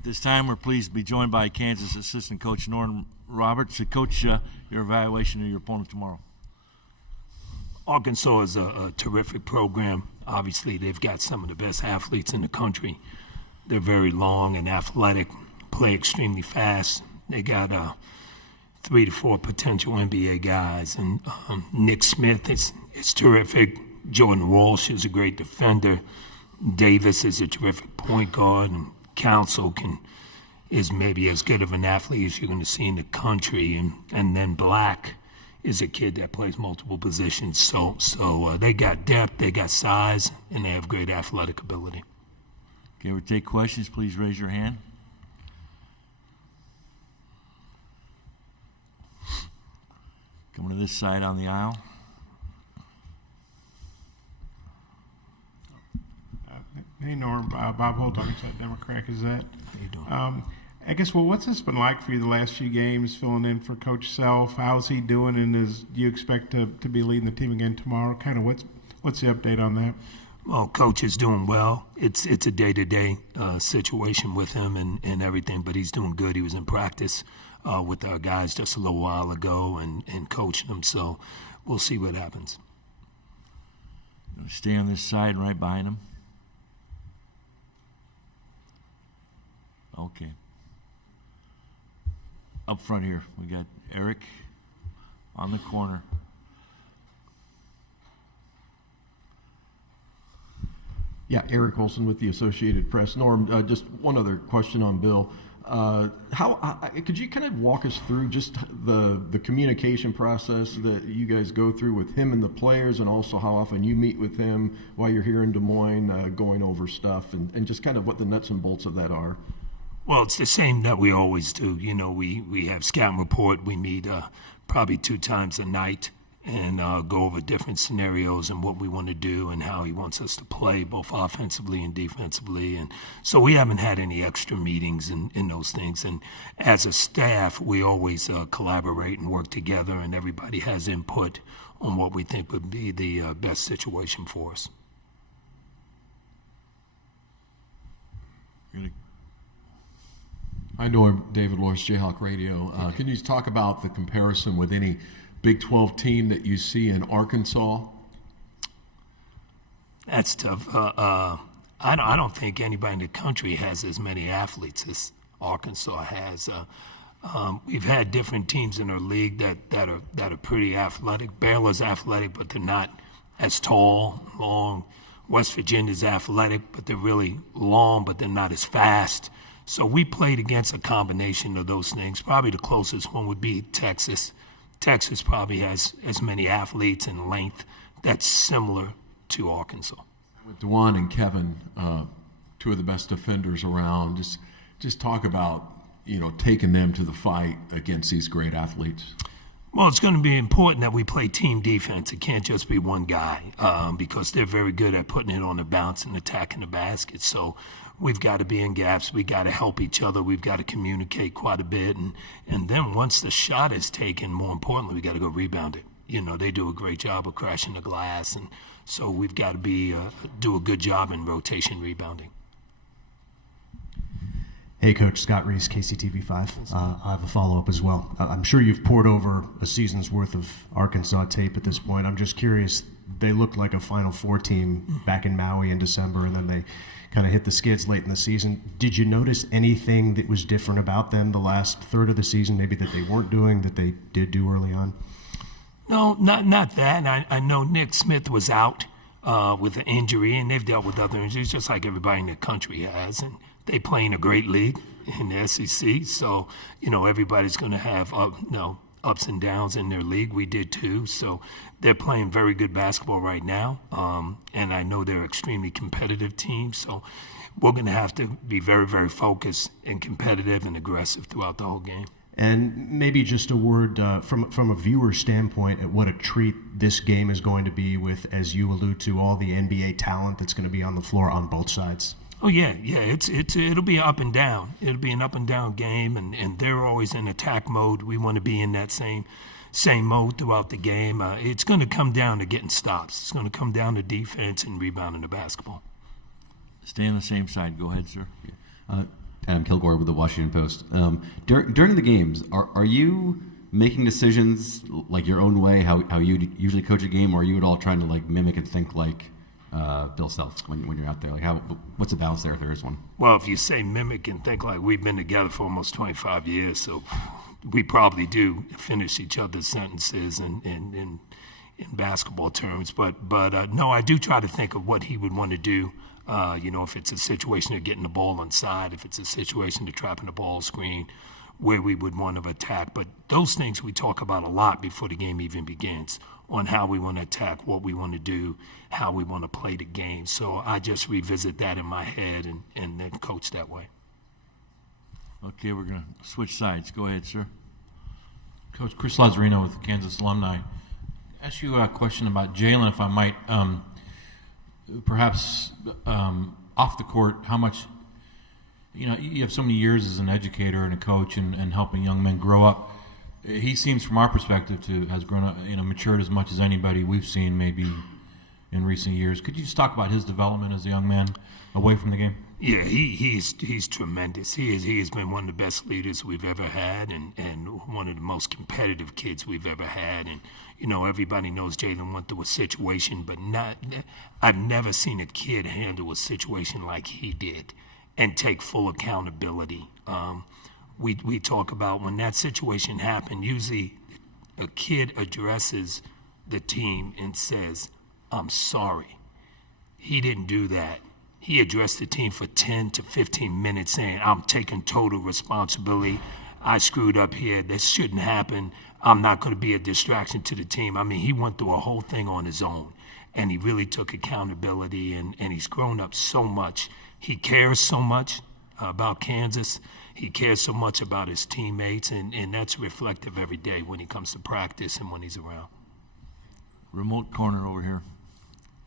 At this time, we're pleased to be joined by Kansas assistant coach Norm Roberts. So, Coach, your evaluation of your opponent tomorrow. Arkansas is a terrific program. Obviously, they've got some of the best athletes in the country. They're very long and athletic, play extremely fast. They got 3 to 4 potential NBA guys. And Nick Smith is terrific. Jordan Walsh is a great defender. Davis is a terrific point guard. And Council is maybe as good of an athlete as you're going to see in the country. And then Black is a kid that plays multiple positions. So they got depth, they got size, and they have great athletic ability. Okay, we'll take questions. Please raise your hand. Coming to this side on the aisle. Hey, Norm. Bob Holt, Arkansas Democrat Gazette. How you doing? I guess, what's this been like for you the last few games, filling in for Coach Self? How's he doing, and do you expect to be leading the team again tomorrow? Kind of what's the update on that? Well, Coach is doing well. It's a day-to-day situation with him and everything, but he's doing good. He was in practice with our guys just a little while ago and coaching them, so we'll see what happens. Stay on this side right behind him. Okay. Up front here, we got Eric on the corner. Yeah, Eric Olson with the Associated Press. Norm, just one other question on Bill. Could you kind of walk us through just the communication process that you guys go through with him and the players, and also how often you meet with him while you're here in Des Moines going over stuff, and just kind of what the nuts and bolts of that are? Well, it's the same that we always do. You know, we have scout and report. We meet probably 2 times a night and go over different scenarios and what we want to do and how he wants us to play, both offensively and defensively. And so we haven't had any extra meetings in those things. And as a staff, we always collaborate and work together, and everybody has input on what we think would be the best situation for us. Hi, Norm. David Lawrence, Jayhawk Radio. Can you talk about the comparison with any Big 12 team that you see in Arkansas? That's tough. I don't think anybody in the country has as many athletes as Arkansas has. We've had different teams in our league that are pretty athletic. Baylor's athletic, but they're not as tall, long. West Virginia's athletic, but they're really long, but they're not as fast. So we played against a combination of those things. Probably the closest one would be Texas. Texas probably has as many athletes and length that's similar to Arkansas. With DeJuan and Kevin, 2 of the best defenders around, just talk about, taking them to the fight against these great athletes. Well, it's going to be important that we play team defense. It can't just be one guy because they're very good at putting it on the bounce and attacking the basket. So we've got to be in gaps. We've got to help each other. We've got to communicate quite a bit. And then once the shot is taken, more importantly, we got to go rebound it. They do a great job of crashing the glass. And so we've got to do a good job in rotation rebounding. Hey, Coach. Scott Reese, KCTV5. I have a follow-up as well. I'm sure you've poured over a season's worth of Arkansas tape at this point. I'm just curious, they looked like a Final Four team back in Maui in December, and then they kind of hit the skids late in the season. Did you notice anything that was different about them the last third of the season, maybe that they weren't doing, that they did do early on? No, not that. I know Nick Smith was out with an injury, and they've dealt with other injuries just like everybody in the country has. And they play in a great league in the SEC, so everybody's going to have ups and downs in their league. We did too, so they're playing very good basketball right now, and I know they're an extremely competitive team, so we're going to have to be very, very focused and competitive and aggressive throughout the whole game. And maybe just a word from a viewer standpoint at what a treat this game is going to be with, as you allude to, all the NBA talent that's going to be on the floor on both sides. Oh yeah. It'll be up and down. It'll be an up and down game, and they're always in attack mode. We want to be in that same mode throughout the game. It's going to come down to getting stops. It's going to come down to defense and rebounding the basketball. Stay on the same side. Go ahead, sir. Adam Kilgore with the Washington Post. During the games, are you making decisions like your own way, how you usually coach a game, or are you at all trying to like mimic and think like Bill Self when you're out there? Like, what's the balance there if there is one? Well, if you say mimic and think like, we've been together for almost 25 years, so we probably do finish each other's sentences in basketball terms. But no, I do try to think of what he would want to do. If it's a situation of getting the ball inside, if it's a situation of trapping the ball screen, where we would want to attack. But those things we talk about a lot before the game even begins, on how we want to attack, what we want to do, how we want to play the game. So I just revisit that in my head and then coach that way. Okay, we're going to switch sides. Go ahead, sir. Coach Chris Lazzarino with Kansas Alumni. Ask you a question about Jalen, if I might. Perhaps off the court, how much, you have so many years as an educator and a coach and helping young men grow up. He seems, from our perspective, has grown up, matured as much as anybody we've seen maybe in recent years. Could you just talk about his development as a young man away from the game? Yeah, he's tremendous. He has been one of the best leaders we've ever had, and one of the most competitive kids we've ever had. And everybody knows Jalen went through a situation, but I've never seen a kid handle a situation like he did and take full accountability. We talk about when that situation happened, usually a kid addresses the team and says, "I'm sorry." He didn't do that. He addressed the team for 10 to 15 minutes saying, "I'm taking total responsibility. I screwed up here. This shouldn't happen. I'm not going to be a distraction to the team." I mean, he went through a whole thing on his own, and he really took accountability, and he's grown up so much. He cares so much about Kansas. He cares so much about his teammates, and that's reflective every day when he comes to practice and when he's around. Remote corner over here.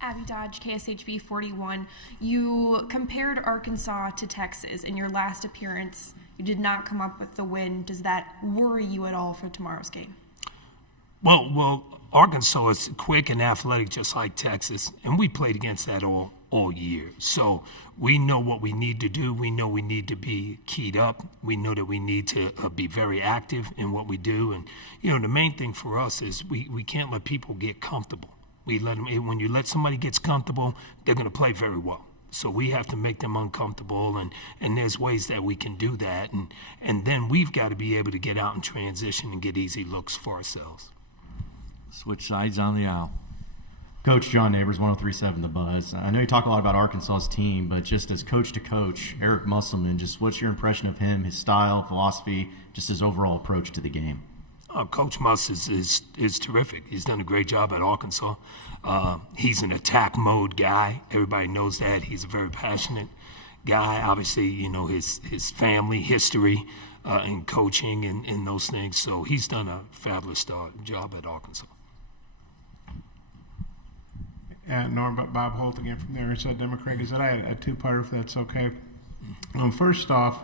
Abby Dodge, KSHB 41. You compared Arkansas to Texas in your last appearance. You did not come up with the win. Does that worry you at all for tomorrow's game? Well, Arkansas is quick and athletic just like Texas, and we played against that all year. So we know what we need to do. We know we need to be keyed up. We know that we need to be very active in what we do. And, the main thing for us is we can't let people get comfortable. We let them, when you let somebody gets comfortable, they're going to play very well. So we have to make them uncomfortable, and there's ways that we can do that. And then we've got to be able to get out and transition and get easy looks for ourselves. Switch sides on the aisle. Coach John Neighbors, 103.7 The Buzz. I know you talk a lot about Arkansas's team, but just as coach to coach, Eric Musselman, just what's your impression of him, his style, philosophy, just his overall approach to the game? Coach Muss is terrific. He's done a great job at Arkansas. He's an attack mode guy. Everybody knows that. He's a very passionate guy. Obviously, his family history in coaching and those things. So he's done a fabulous job at Arkansas. Norm, Bob Holt again from the Arizona Democrat. I had a two-parter, if that's okay. First off,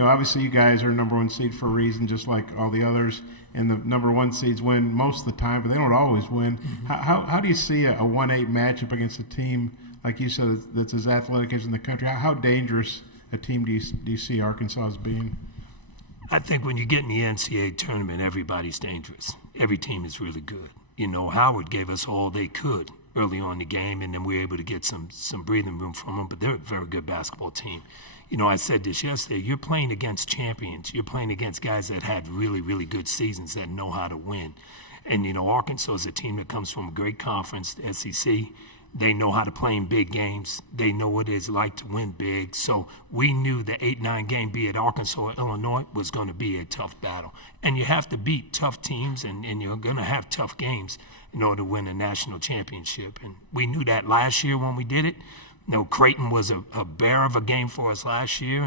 obviously you guys are number one seed for a reason, just like all the others, and the number one seeds win most of the time, but they don't always win. Mm-hmm. How do you see a 1-8 matchup against a team, like you said, that's as athletic as in the country? How dangerous a team do you see Arkansas as being? I think when you get in the NCAA tournament, everybody's dangerous. Every team is really good. Howard gave us all they could early on in the game, and then we were able to get some breathing room from them, but they're a very good basketball team. I said this yesterday, you're playing against champions. You're playing against guys that had really, really good seasons that know how to win. And, Arkansas is a team that comes from a great conference, the SEC. They know how to play in big games. They know what it is like to win big. So we knew the 8-9 game, be it Arkansas or Illinois, was going to be a tough battle. And you have to beat tough teams, and you're going to have tough games in order to win a national championship. And we knew that last year when we did it. Creighton was a bear of a game for us last year,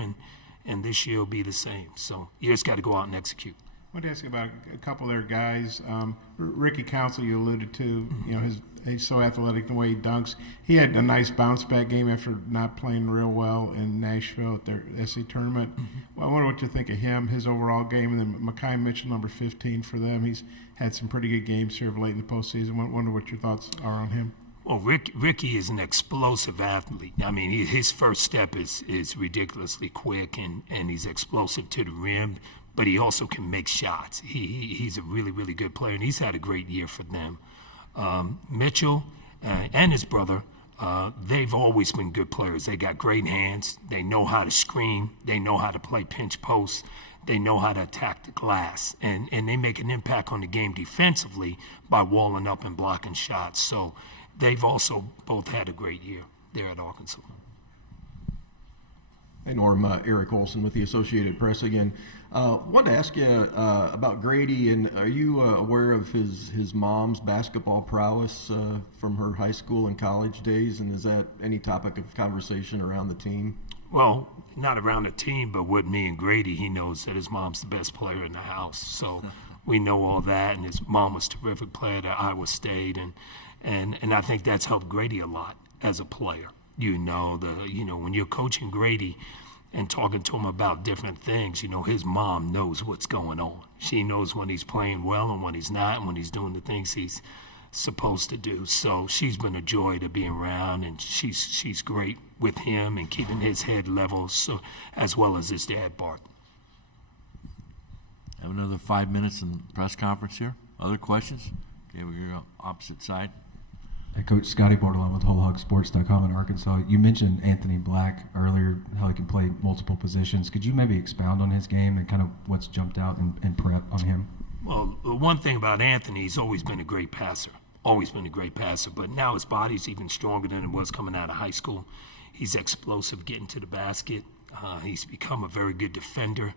and this year will be the same. So you just got to go out and execute. I want to ask you about a couple of their guys. Ricky Council, you alluded to, he's so athletic the way he dunks. He had a nice bounce back game after not playing real well in Nashville at their SC tournament. Mm-hmm. Well, I wonder what you think of him, his overall game, and then Mekhi Mitchell, number 15 for them. He's had some pretty good games here of late in the postseason. I wonder what your thoughts are on him. Well, Ricky is an explosive athlete. I mean, his first step is ridiculously quick, and he's explosive to the rim, but he also can make shots. He's a really, really good player, and he's had a great year for them. Mitchell and his brother, they've always been good players. They got great hands. They know how to screen. They know how to play pinch posts. They know how to attack the glass. And they make an impact on the game defensively by walling up and blocking shots. So they've also both had a great year there at Arkansas. Hey, Norm, Eric Olson with the Associated Press again. Wanted to ask you about Grady, and are you aware of his mom's basketball prowess from her high school and college days, and is that any topic of conversation around the team? Well, not around the team, but with me and Grady, he knows that his mom's the best player in the house. So we know all that, and his mom was a terrific player at Iowa State, and I think that's helped Grady a lot as a player. When you're coaching Grady and talking to him about different things, his mom knows what's going on. She knows when he's playing well and when he's not, and when he's doing the things he's supposed to do. So she's been a joy to be around, and she's great with him and keeping his head level, so as well as his dad, Bart. Have another 5 minutes in press conference here. Other questions? Okay, we're here on opposite side. Hey, Coach Scotty Bartolone with WholeHogSports.com in Arkansas. You mentioned Anthony Black earlier, how he can play multiple positions. Could you maybe expound on his game and kind of what's jumped out in prep on him? Well, the one thing about Anthony, he's always been a great passer. Always been a great passer, but now his body's even stronger than it was coming out of high school. He's explosive getting to the basket. He's become a very good defender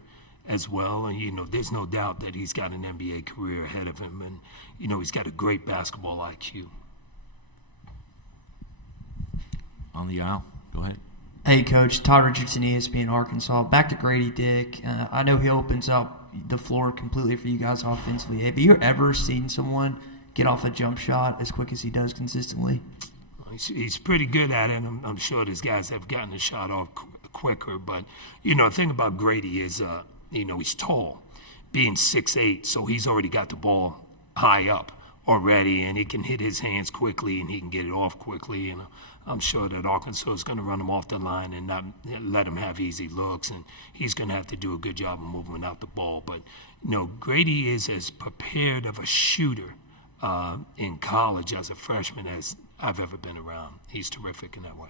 as well. And, there's no doubt that he's got an NBA career ahead of him. And, he's got a great basketball IQ. On the aisle. Go ahead. Hey, Coach. Todd Richardson, ESPN Arkansas. Back to Grady Dick. I know he opens up the floor completely for you guys offensively. Have you ever seen someone get off a jump shot as quick as he does consistently? He's pretty good at it. I'm sure these guys have gotten the shot off quicker. But, the thing about Grady is, he's tall, being 6'8", so he's already got the ball high up already, and he can hit his hands quickly, and he can get it off quickly. And I'm sure that Arkansas is going to run him off the line and not let him have easy looks, and he's going to have to do a good job of moving out the ball. But, Grady is as prepared of a shooter in college as a freshman as I've ever been around. He's terrific in that way.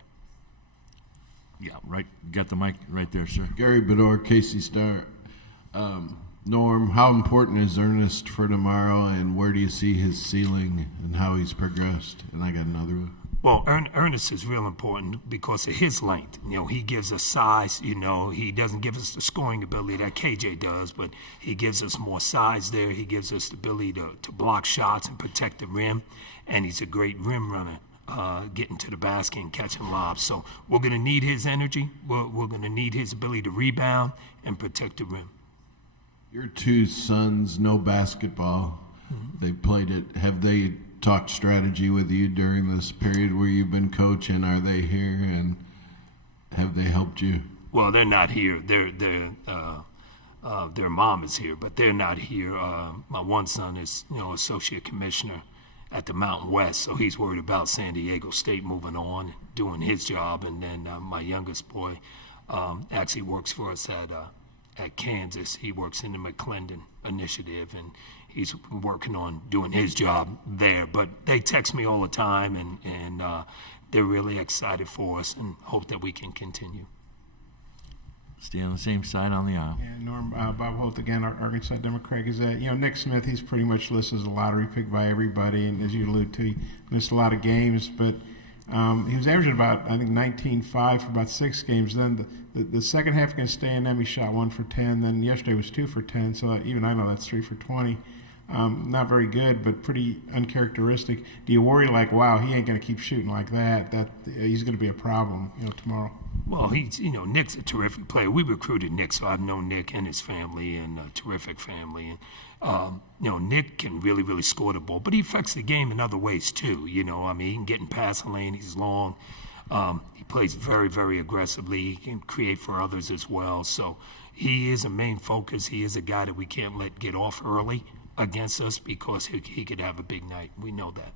Yeah, right. Got the mic right there, sir. Gary Bedore, Casey Star. Norm, how important is Ernest for tomorrow, and where do you see his ceiling and how he's progressed? And I got another one. Well, Ernest is real important because of his length. He gives us size. He doesn't give us the scoring ability that KJ does, but he gives us more size there. He gives us the ability to block shots and protect the rim, and he's a great rim runner, getting to the basket and catching lobs. So we're going to need his energy. We're going to need his ability to rebound and protect the rim. Your two sons know basketball. Mm-hmm. They played it. Have they talked strategy with you during this period where you've been coaching? Are they here, and have they helped you? Well, they're not here. Their mom is here, but they're not here. My one son is, associate commissioner at the Mountain West, so he's worried about San Diego State moving on, doing his job, and then my youngest boy actually works for us at Kansas. He works in the McClendon Initiative, and he's working on doing his job there. But they text me all the time, and they're really excited for us and hope that we can continue. Stay on the same side on the aisle. Yeah, Norm, Bob Holt again, Arkansas Democrat is that, Nick Smith, he's pretty much listed as a lottery pick by everybody, and as you allude to, he missed a lot of games, but he was averaging about, I think, 19.5 for about 6 games. Then the second half against A&M, he shot 1 for 10. Then yesterday was 2 for 10, so even I know that's 3 for 20. Not very good, but pretty uncharacteristic. Do you worry like, wow, he ain't going to keep shooting like that he's going to be a problem, tomorrow? Well, Nick's a terrific player. We recruited Nick, so I've known Nick and his family, and a terrific family. And, Nick can really, really score the ball, but he affects the game in other ways too. He can get in passing lane. He's long. He plays very, very aggressively. He can create for others as well. So he is a main focus. He is a guy that we can't let get off early against us because he could have a big night. We know that.